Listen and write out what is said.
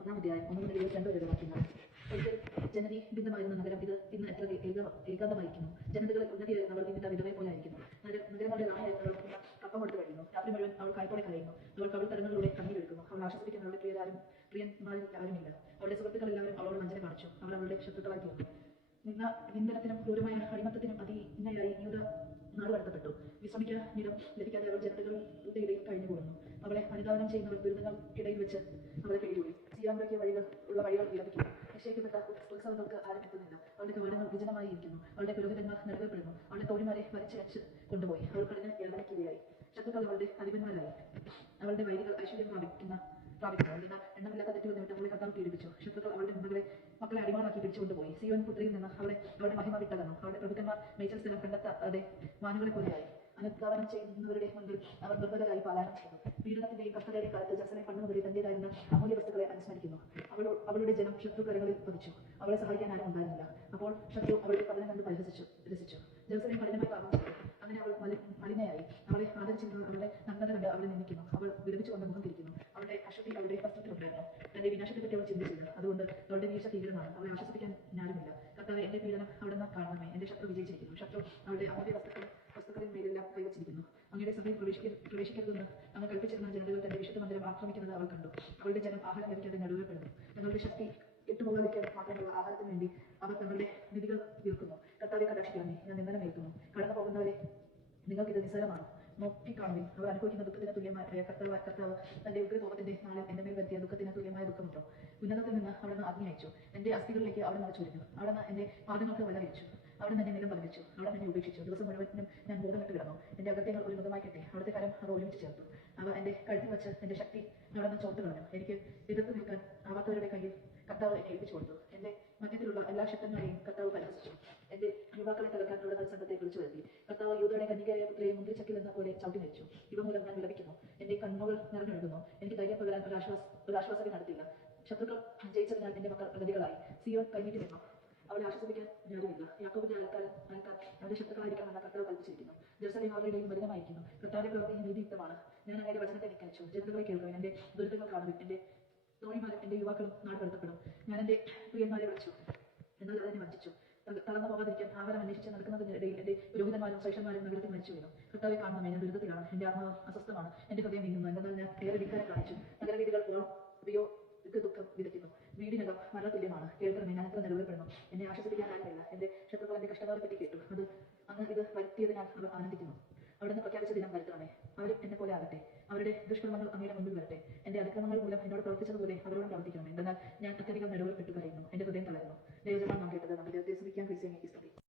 ഒന്നാം അധ്യായം ഒന്ന് മുതൽ ഇരുപത്തിരണ്ട് വരെ വാക്യങ്ങൾ. ജനതി ഭിന്നമായിരുന്ന നഗരം. ഇത് ഇന്ന് എത്ര ഏക- ഏകാന്തമായിരിക്കുന്നു ജനതകളിൽ ഉന്നതിയായിരുന്നവർ ഇന്നിട്ട് വിധവയെ പോലെ ആയിരിക്കുന്നു നഗര നഗരങ്ങളുടെ റാണിയായിരുന്നവർ ഇന്ന് കപ്പം കൊടുത്തു കഴിയുന്നു രാത്രി മുഴുവൻ അവൾ കായ്പോടെ കരയുന്നു. അവൾ കവിൾ തരങ്ങളിലൂടെ കണ്ണീരെടുക്കുന്നു അവൾ ആശ്വസിപ്പിക്കാൻ പ്രിയരാരും പ്രിയന്മാരിൽ ആരുമില്ല. അവളുടെ സുഹൃത്തുക്കളെല്ലാവരും അവളോട് വഞ്ചന കാണിച്ചു. അവൾ അവളുടെ ശത്രുക്കളായി തീർന്നു. നിന്ന നിന്ദനത്തിനും ക്രൂരമായ അടിമത്തത്തിനും അതി ഇന്നയായി യൂത നാട് കടത്തപ്പെട്ടു. വിശ്രമിക്കാൻ നിരം ലഭിക്കാതെ അവൾ ജനതകളുടെ ഇടയിൽ കഴിഞ്ഞു പോകുന്നു അവളെ അനുദാനം ചെയ്യുന്നവർ ദുരിതങ്ങൾക്കിടയിൽ വെച്ച് അവളെ പേടികൂടി സിയാമ്പയ്ക്ക് വഴികൾ ഉള്ള വഴികൾ വിലപിക്കുന്നു നിശ്ചയിക്കപ്പെട്ട ഉത്സവങ്ങൾക്ക് ആരംഭിക്കുന്നില്ല അവളുടെ കവാടങ്ങൾ വിജനമായി ഇരിക്കുന്നു. അവളുടെ പുരോഹിതന്മാർ നിലവിൽപ്പെടുന്നു. അവളുടെ തോഴിമാരെ വലിച്ചയച്ച് കൊണ്ടുപോയി. അവൾ കഴിഞ്ഞ് യാതനയ്ക്കുകയായി ശത്രുക്കൾ അവളുടെ അധിപന്മാരായി. അവളുടെ വൈദികൾ ഐശ്വര്യം പ്രാപിക്കുന്ന പ്രാപിക്കുന്നു. എന്നാൽ എണ്ണമില്ലാത്ത തെറ്റുകൾ നിമിത്തം അവളെ കർത്താവ് പീഡിപ്പിച്ചു. ശത്രുക്കൾ അവളുടെ മകളെ മക്കളെ അടിമകളാക്കി പിടിച്ചുകൊണ്ടുപോയി സിയോൻ പുത്രിയിൽ നിന്ന് അവളെ അവളുടെ മഹിമ വിട്ടകന്നു അവളുടെ പ്രഭുക്കന്മാർ മേച്ചൽ സ്ഥലം കണ്ടെത്താതെ മാനുകളെ പോലെയായി. അനുധാവനം ചെയ്യുന്നവരുടെ മുൻപിൽ അവർ ദുർബലരായി പാലായനം ചെയ്തു. പീഡനത്തിന്റെയും കഷ്ടതയുടെ കാലത്ത് ജസനെ പണ്ട് തന്റേതായിരുന്ന അമൂല്യ അനുസ്മരിക്കുന്നു അവൾ അവളുടെ ജനം ശത്രുക്കരകളിൽ പതിച്ചു. അവളെ സഹായിക്കാൻ ആരും ഉണ്ടായിരുന്നില്ല. അപ്പോൾ ശത്രു അവളുടെ പതനം കണ്ട് പരിഹസിച്ചു രസിച്ചു. ജെറുസലേം കഠിനമായി പാപം അങ്ങനെ അവൾ മലി മലിനയായി. അവളെ ആദരിച്ചിരുന്ന അവളുടെ നഗ്നത കണ്ട് അവളെ നിന്ദിക്കുന്നു. അവൾ വിരമിച്ചുകൊണ്ട് മുഖം തിരിക്കുന്നു. അവളുടെ അശുദ്ധി അവളുടെ വസ്ത്രത്തിലുണ്ടായിരുന്നു തന്റെ വിനാശത്തെ പറ്റി അവൾ ചിന്തിച്ചില്ല അതുകൊണ്ട് അവളുടെ വീഴ്ച തീവ്രമാണ് അവളെ ആശ്വസിപ്പിക്കാൻ ഞാനുമില്ല. കർത്താവ് എന്റെ പീഡനം അവിടുന്ന് കാണണമേ. എന്റെ ശത്രു വിജയിച്ചിരിക്കുന്നു. ശത്രു അവളുടെ അമൂല്യ കൽപ്പിച്ചിരുന്ന ദേശത്ത് മന്ദിരം ആക്രമിക്കുന്നത് അവൾ കണ്ടു. അവളുടെ ജനം ആഹാരം ലഭിക്കാതെ നടുവപ്പെടുന്നു തങ്ങളുടെ ശക്തി കെട്ടുപോകാതിരിക്കാൻ മാത്രമുള്ള ആഹാരത്തിന് വേണ്ടി അവർ തങ്ങളുടെ നിധികൾ തീർക്കുന്നു കർത്താവെ കടാക്ഷിക്കണമേ ഞാൻ നിന്ദനമേൽക്കുന്നു കടന്നു പോകുന്നവരെ നിങ്ങൾക്കിത് നിസ്സാരമാണ് നോക്കിക്കാണുവിൻ. അവർ അനുഭവിക്കുന്ന ദുഃഖത്തിന് തുല്യമായ കർത്താവ് കർത്താവ് തന്റെ ഉഗ്രകോപത്തിന്റെ നാളിൽ എന്റെ മേൽ വരുത്തിയ ദുഃഖത്തിന് തുല്യമായ ദുഃഖമുണ്ടോ? ഉന്നതത്തിൽ നിന്ന് അവിടുന്ന് അഗ്നി അയച്ചു. എന്റെ അസ്ഥികളിലേക്ക് അവിടെ നിന്ന് ചൊരിഞ്ഞു. അവിടുന്ന് എന്റെ പാദങ്ങൾക്ക് വല അവിടെ തന്നെ നിലം പതിച്ചു അവിടെ തന്നെ ഉപേക്ഷിച്ചു. ദിവസം മുഴുവനും ഞാൻ ബോധമിട്ട് കിടന്നു. എന്റെ അകത്യങ്ങൾ ഒരു മൃഗമായി കെട്ടി. അവിടുത്തെ കരം അത് ഒരുമിച്ച് ചേർത്തു. അവ എന്റെ കഴുത്തിൽ വെച്ച് എന്റെ ശക്തി അവിടെ നിന്ന് ചോർത്ത് കളഞ്ഞു. എനിക്ക് എതിർത്ത് നിൽക്കാൻ ആവാത്തവരുടെ കയ്യിൽ കർത്താവ് എന്നെ ഏൽപ്പിച്ചു കൊടുത്തു. എന്റെ മധ്യത്തിലുള്ള എല്ലാ ശക്തന്മാരെയും കർത്താവ് പരാമർശിച്ചു എന്റെ യുവാക്കളെ തകർക്കാൻ ഉള്ള സംഘത്തെ വിളിച്ചു വരുത്തി. കർത്താവ് യൂതയുടെ കന്യകയായ പുത്രിയെ മുന്തിരിച്ചക്കിൽ എന്ന പോലെ ചവിട്ടി മരിച്ചു ഇവ മൂലം ഞാൻ വിലപിക്കുന്നു. എന്റെ കണ്ണുകൾ നിറഞ്ഞൊഴുകുന്നു. എനിക്ക് ധൈര്യം പകരാൻ ഒരു ആശ്വാസ നടത്തില്ല. ശത്രുക്കൾ ജയിച്ചതിനാൽ എന്റെ മക്കൾ പ്രതികളായി. സിയോൻ കൈനീട്ടി നിന്നു. അവളെ ആശ്വസിപ്പിക്കാൻ ഞാനുമില്ല യാക്കോബിന്റെ അയൽക്കാരൻ അയൽക്കാർ അവരുടെ ശത്രുക്കളായിരിക്കണമെന്ന് കർത്താവ് കൽപ്പിച്ചിരിക്കുന്നു ജെറുസലേം അവരുടെ ഇടയിൽ മലിനമായിരിക്കുന്നു കർത്താവിന്റെ പ്രവൃത്തി നീതിയുക്തമാണ്. ഞാൻ അങ്ങയുടെ വചനത്തെ നിൽക്കച്ചു ജനതകളെ കേൾക്കുക എന്റെ ദുരിതങ്ങൾ കാണും. എന്റെ തോഴിമാരും എന്റെ യുവാക്കളും നാട് കടത്തപ്പെടും. ഞാൻ എന്റെ പ്രിയന്മാരെ വിളിച്ചു. എന്നാൽ അതിനെ വഞ്ചിച്ചു. തള- തളർന്നു പോകാതിരിക്കാൻ ആവരം അന്വേഷിച്ച് നടക്കുന്നതിനിടയിൽ എന്റെ പുരോഹിതന്മാരും ശ്രേഷ്ഠന്മാരും നഗരത്തിൽ മരിച്ചു വീണു. കർത്താവെ കാണണമേ ഞാൻ ദുരിതത്തിലാണ്. എന്റെ ആത്മാവ് അസ്വസ്ഥമാണ്. എന്റെ ഹൃദയം നീങ്ങുന്നു എന്നാൽ ഞാൻ ഏറെ വികാരം കാണിച്ചു. നഗരവീതികൾ വിയോ ദുഃഖം വിതയ്ക്കുന്നു. വീടിനകം മര തുല്യമാണ് കേൾക്കണമേ ഞാൻ അത്ര നിലവിൽപ്പെടുന്നു എന്നെ ആശ്വസിപ്പിക്കാൻ ആരുമില്ല. എന്റെ ശത്രുക്കൾ എന്റെ കഷ്ടങ്ങളെ പറ്റി കേട്ടു അത് അങ്ങ് ഇത് വരുത്തിയതിനാൽ അവർ ആനന്ദിക്കുന്നു അവിടുന്ന് പ്രഖ്യാപിച്ച ദിനം വരുത്തണമേ അവരും എന്നെ പോലെ ആകട്ടെ അവരുടെ ദുഷ്കർമ്മങ്ങൾ അങ്ങയുടെ മുമ്പിൽ വരട്ടെ. എന്റെ അതിക്രമങ്ങൾ മൂലം എന്നോട് പ്രവർത്തിച്ചതുപോലെ അവരോടും പ്രവർത്തിക്കണമേ. എന്നാൽ